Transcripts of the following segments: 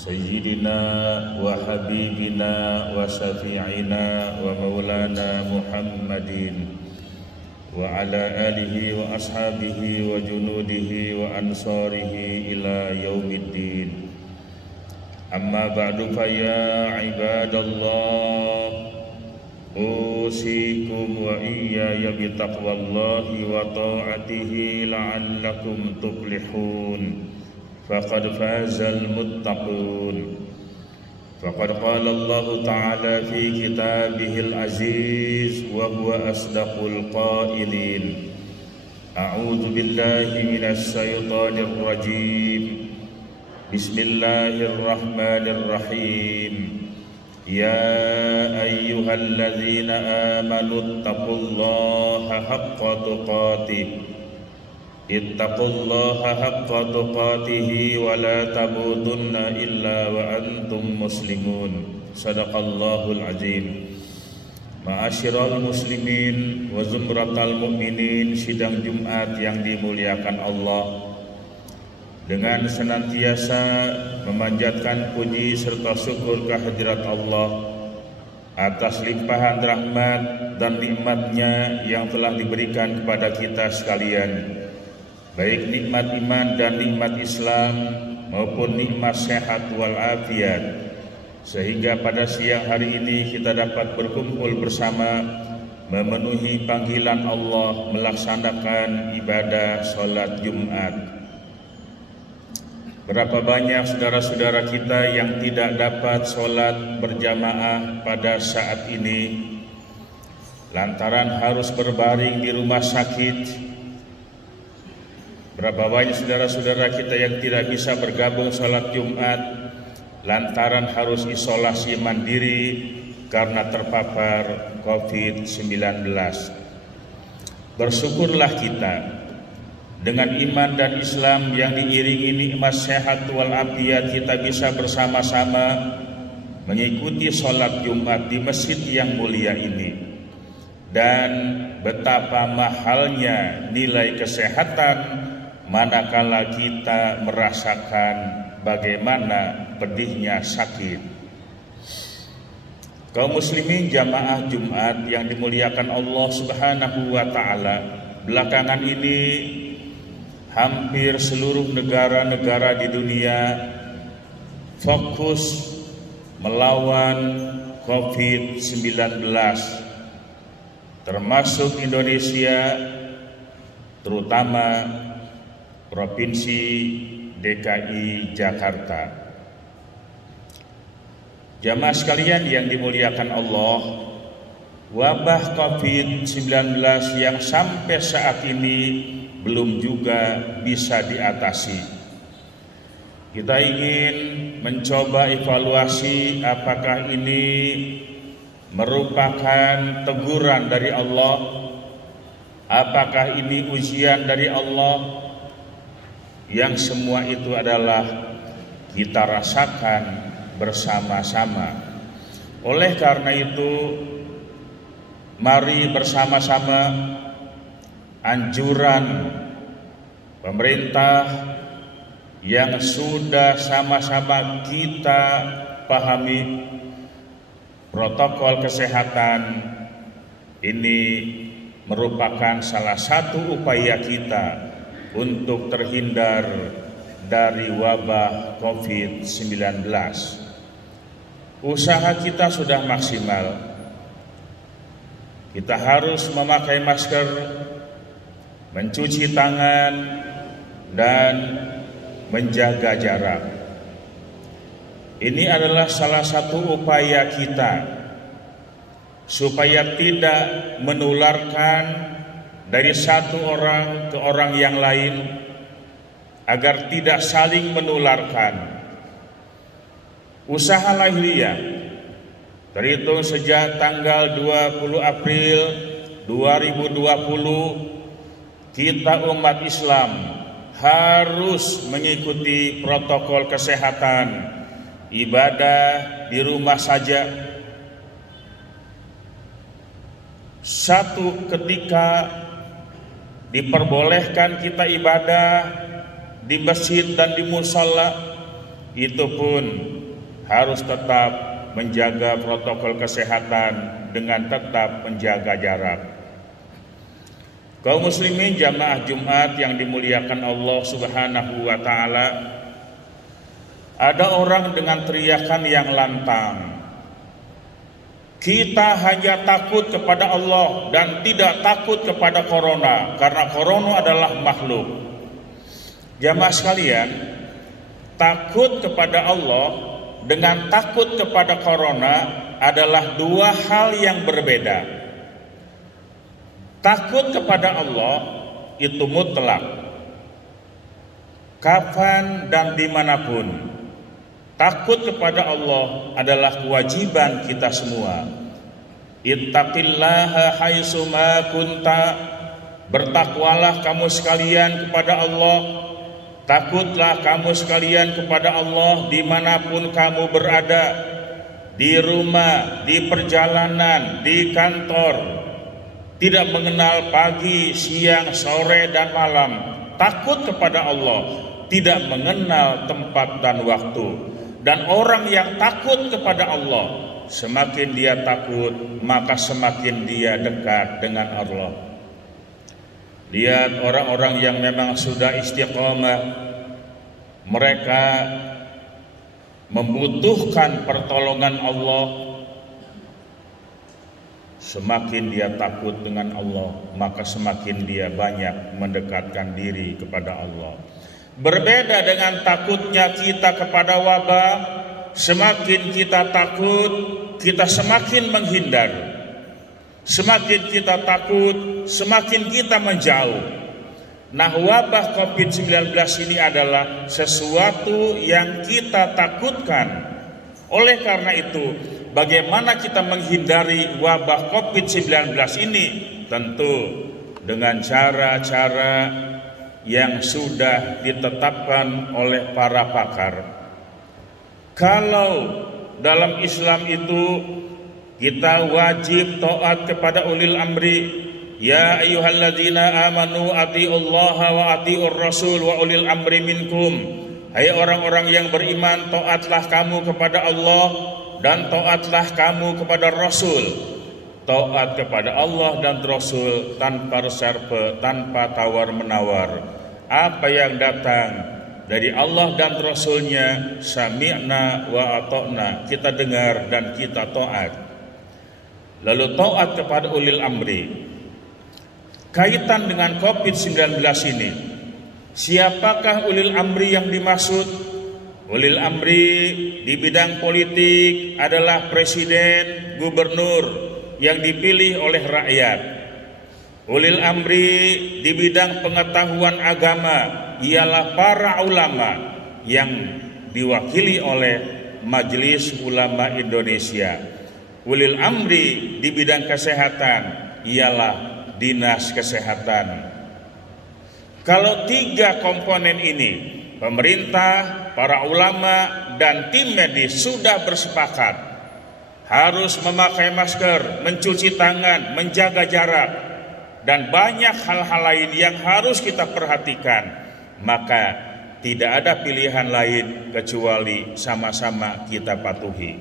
سيدنا وحبيبنا وشفيعنا ومولانا محمد وعلى آله وأصحابه وجنوده وأنصاره إلى يوم الدين. أما بعد فيا عباد الله أوصيكم وإياي بتقوى الله وطاعته لعلكم تفلحون فقد فاز المتقون. فقد قال الله تعالى في كتابه العزيز وهو أصدق القائلين: أعوذ بالله من الشيطان الرجيم بسم الله الرحمن الرحيم يا أيها الذين آمنوا اتقوا الله حق تقاته اتقوا الله حق تقاته ولا تموتن إلا وأنتم مسلمون. صدق الله العظيم. Ma'asyiral muslimin wa zumratal mu'minin, sidang Jumat yang dimuliakan Allah, dengan senantiasa memanjatkan puji serta syukur kehadirat Allah atas limpahan rahmat dan nikmat-Nya yang telah diberikan kepada kita sekalian, baik nikmat iman dan nikmat Islam maupun nikmat sehat walafiat, sehingga pada siang hari ini kita dapat berkumpul bersama memenuhi panggilan Allah melaksanakan ibadah sholat Jumat. Berapa banyak saudara-saudara kita yang tidak dapat sholat berjamaah pada saat ini lantaran harus berbaring di rumah sakit. Berapa banyak saudara-saudara kita yang tidak bisa bergabung sholat Jumat lantaran harus isolasi mandiri karena terpapar COVID-19. Bersyukurlah kita dengan iman dan Islam yang diiringi nikmat sehat walafiat, kita bisa bersama-sama mengikuti sholat Jumat di masjid yang mulia ini. Dan betapa mahalnya nilai kesehatan manakala kita merasakan bagaimana pedihnya sakit. Kaum muslimin jamaah Jumat yang dimuliakan Allah Subhanahu wa Ta'ala, belakangan ini hampir seluruh negara-negara di dunia fokus melawan COVID-19, termasuk Indonesia, terutama Provinsi DKI Jakarta. Jamaah sekalian yang dimuliakan Allah, wabah COVID-19 yang sampai saat ini belum juga bisa diatasi. Kita ingin mencoba evaluasi apakah ini merupakan teguran dari Allah, apakah ini ujian dari Allah, yang semua itu adalah kita rasakan bersama-sama. Oleh karena itu, mari bersama-sama anjuran pemerintah yang sudah sama-sama kita pahami, protokol kesehatan ini merupakan salah satu upaya kita untuk terhindar dari wabah COVID-19. Usaha kita sudah maksimal. Kita harus memakai masker, mencuci tangan, dan menjaga jarak. Ini adalah salah satu upaya kita supaya tidak menularkan dari satu orang ke orang yang lain, agar tidak saling menularkan. Usaha lahiriah terhitung sejak tanggal 20 April 2020, kita umat Islam harus mengikuti protokol kesehatan, ibadah di rumah saja. Satu ketika diperbolehkan kita ibadah di masjid dan di musala, itu pun harus tetap menjaga protokol kesehatan dengan tetap menjaga jarak. Kaum muslimin jamaah Jumat yang dimuliakan Allah Subhanahu wa taala, ada orang dengan teriakan yang lantang, kita hanya takut kepada Allah dan tidak takut kepada corona, karena corona adalah makhluk. Jamaah sekalian, takut kepada Allah dengan takut kepada corona adalah dua hal yang berbeda. Takut kepada Allah itu mutlak, kapan dan dimanapun. Takut kepada Allah adalah kewajiban kita semua. Ittaqillaha haitsuma kunta, bertakwalah kamu sekalian kepada Allah. Takutlah kamu sekalian kepada Allah dimanapun kamu berada, di rumah, di perjalanan, di kantor, tidak mengenal pagi, siang, sore, dan malam. Takut kepada Allah tidak mengenal tempat dan waktu. Dan orang yang takut kepada Allah, semakin dia takut, maka semakin dia dekat dengan Allah. Lihat orang-orang yang memang sudah istiqomah, mereka membutuhkan pertolongan Allah. Semakin dia takut dengan Allah, maka semakin dia banyak mendekatkan diri kepada Allah. Berbeda dengan takutnya kita kepada wabah, semakin kita takut, kita semakin menghindar. Semakin kita takut, semakin kita menjauh. Nah, wabah COVID-19 ini adalah sesuatu yang kita takutkan. Oleh karena itu, bagaimana kita menghindari wabah COVID-19 ini? Tentu dengan cara-cara yang sudah ditetapkan oleh para pakar. Kalau dalam Islam itu kita wajib taat kepada ulil amri. Ya ayyuhalladzina amanu atiullaha wa atiur rasul wa ulil amri minkum. Hai orang-orang yang beriman, taatlah kamu kepada Allah dan taatlah kamu kepada Rasul. Taat kepada Allah dan Rasul tanpa reserve, tanpa tawar-menawar. Apa yang datang dari Allah dan Rasulnya, sami'na wa ata'na, kita dengar dan kita taat. Lalu taat kepada ulil amri. Kaitan dengan COVID-19 ini, siapakah ulil amri yang dimaksud? Ulil amri di bidang politik adalah presiden, gubernur yang dipilih oleh rakyat. Ulil amri di bidang pengetahuan agama ialah para ulama yang diwakili oleh Majelis Ulama Indonesia. Ulil amri di bidang kesehatan ialah Dinas Kesehatan. Kalau tiga komponen ini, pemerintah, para ulama, dan tim medis sudah bersepakat harus memakai masker, mencuci tangan, menjaga jarak, dan banyak hal-hal lain yang harus kita perhatikan, maka tidak ada pilihan lain kecuali sama-sama kita patuhi.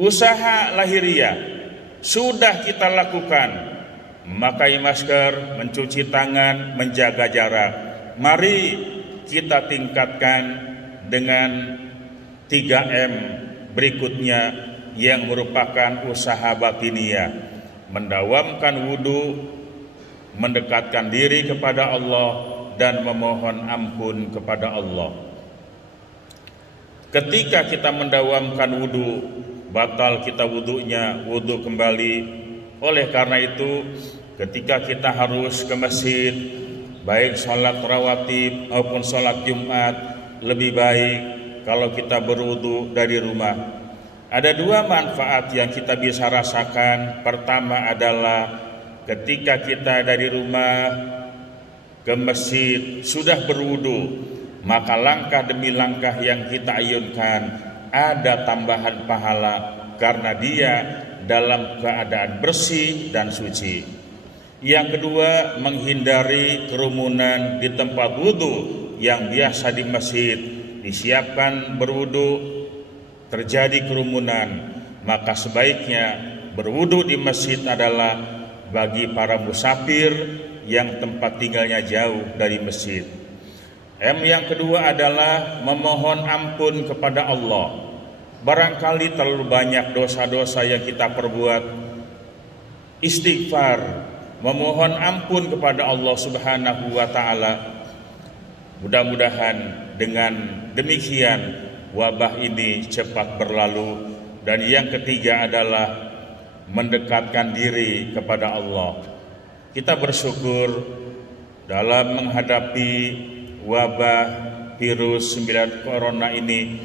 Usaha lahiriah sudah kita lakukan, memakai masker, mencuci tangan, menjaga jarak. Mari kita tingkatkan dengan 3M berikutnya yang merupakan usaha batiniah, mendawamkan wudu, mendekatkan diri kepada Allah, dan memohon ampun kepada Allah. Ketika kita mendawamkan wudu, batal kita wudunya, wudu kembali. Oleh karena itu, ketika kita harus ke masjid, baik sholat rawatib maupun sholat Jumat, lebih baik kalau kita berwudu dari rumah. Ada dua manfaat yang kita bisa rasakan. Pertama adalah ketika kita dari rumah ke masjid sudah berwudu, maka langkah demi langkah yang kita ayunkan ada tambahan pahala karena dia dalam keadaan bersih dan suci. Yang kedua, menghindari kerumunan di tempat wudu yang biasa di masjid disiapkan berwudu, terjadi kerumunan, maka sebaiknya berwudu di masjid adalah bagi para musafir yang tempat tinggalnya jauh dari masjid. Yang kedua adalah memohon ampun kepada Allah. Barangkali terlalu banyak dosa-dosa yang kita perbuat, istighfar, memohon ampun kepada Allah Subhanahu wa taala. Mudah-mudahan dengan demikian wabah ini cepat berlalu. Dan yang ketiga adalah mendekatkan diri kepada Allah. Kita bersyukur dalam menghadapi wabah virus 9 corona ini,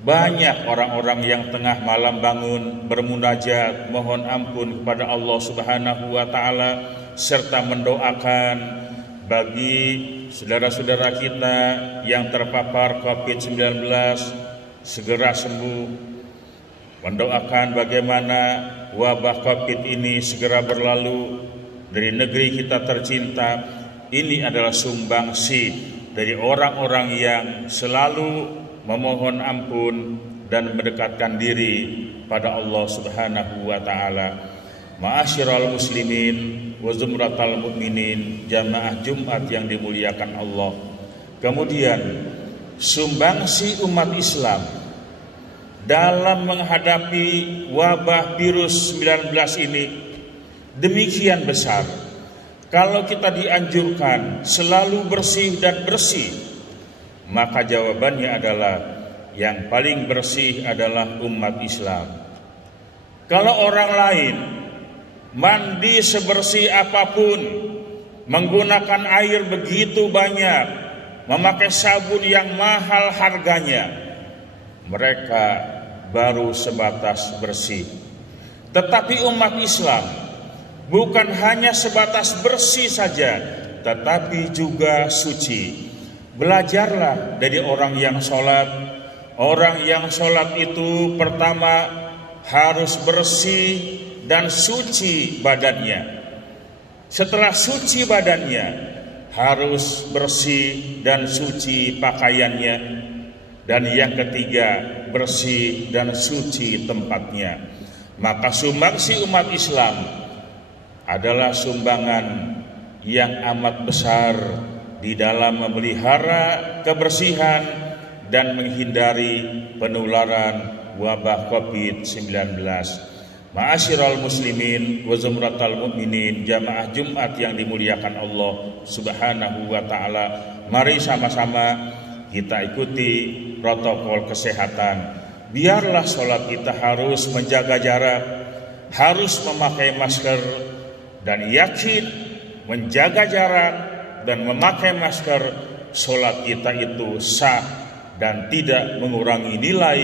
banyak orang-orang yang tengah malam bangun bermunajat mohon ampun kepada Allah Subhanahu wa taala serta mendoakan bagi saudara-saudara kita yang terpapar COVID-19 segera sembuh, mendoakan bagaimana wabah COVID ini segera berlalu dari negeri kita tercinta. Ini adalah sumbangsi dari orang-orang yang selalu memohon ampun dan mendekatkan diri pada Allah Subhanahu wa taala. Ma'asyiral muslimin wa zumratal mukminin, jamaah Jumat yang dimuliakan Allah. Kemudian sumbangsi umat Islam dalam menghadapi wabah virus 19 ini demikian besar. Kalau kita dianjurkan selalu bersih dan bersih, maka jawabannya adalah yang paling bersih adalah umat Islam. Kalau orang lain mandi sebersih apapun, menggunakan air begitu banyak, memakai sabun yang mahal harganya, mereka baru sebatas bersih. Tetapi umat Islam bukan hanya sebatas bersih saja, tetapi juga suci. Belajarlah dari orang yang sholat. Orang yang sholat itu pertama harus bersih dan suci badannya. Setelah suci badannya, harus bersih dan suci pakaiannya. Dan yang ketiga, bersih dan suci tempatnya. Maka sumbangsi umat Islam adalah sumbangan yang amat besar di dalam memelihara kebersihan dan menghindari penularan wabah COVID-19. Ma'asyiral muslimin wa zumratal mukminin, jamaah Jumat yang dimuliakan Allah Subhanahu wa taala, mari sama-sama kita ikuti protokol kesehatan. Biarlah sholat kita harus menjaga jarak, harus memakai masker, dan yakin menjaga jarak dan memakai masker, sholat kita itu sah dan tidak mengurangi nilai,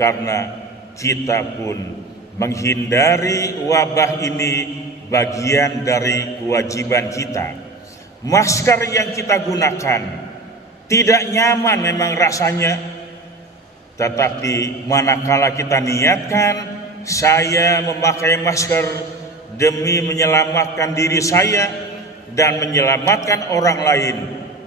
karena kita pun menghindari wabah ini bagian dari kewajiban kita. Masker yang kita gunakan tidak nyaman memang rasanya, tetapi manakala kita niatkan, saya memakai masker demi menyelamatkan diri saya dan menyelamatkan orang lain,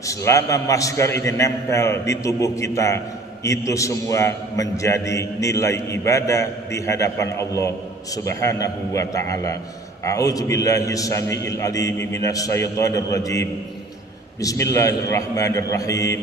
selama masker ini nempel di tubuh kita, itu semua menjadi nilai ibadah di hadapan Allah Subhanahu wa taala. A'udzubillahi samiil alim minasyaitonir rajim. Bismillahirrahmanirrahim.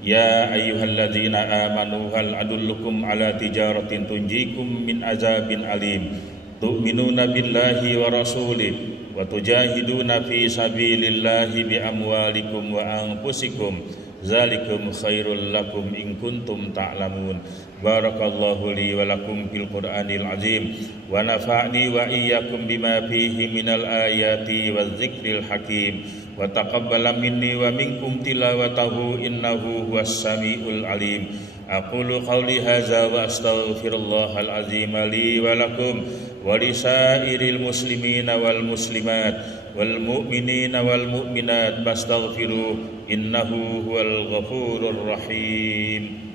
Ya ayyuhalladzina amanu hal adullukum ala tijaratin tunjikum min azabin alim. Tu'minuna billahi wa rasulih wa tujahiduna fi sabilillahi bi amwalikum wa anfusikum, zalikum khairul lakum in kuntum ta'lamun. Barakallahu li wa lakum fil Qur'anil azim wa nafa'ni wa iyyakum bima fihi minal ayati waz zikril hakim wa taqabbala minni wa minkum tilawatahu innahu huwas samiul alim. Aqulu qawli hadza wa astaghfirullahal azim li wa lakum wa lisairil muslimina wal muslimat wal mu'minina wal mu'minat fastaghfiruh innahu huwal ghafurur rahim.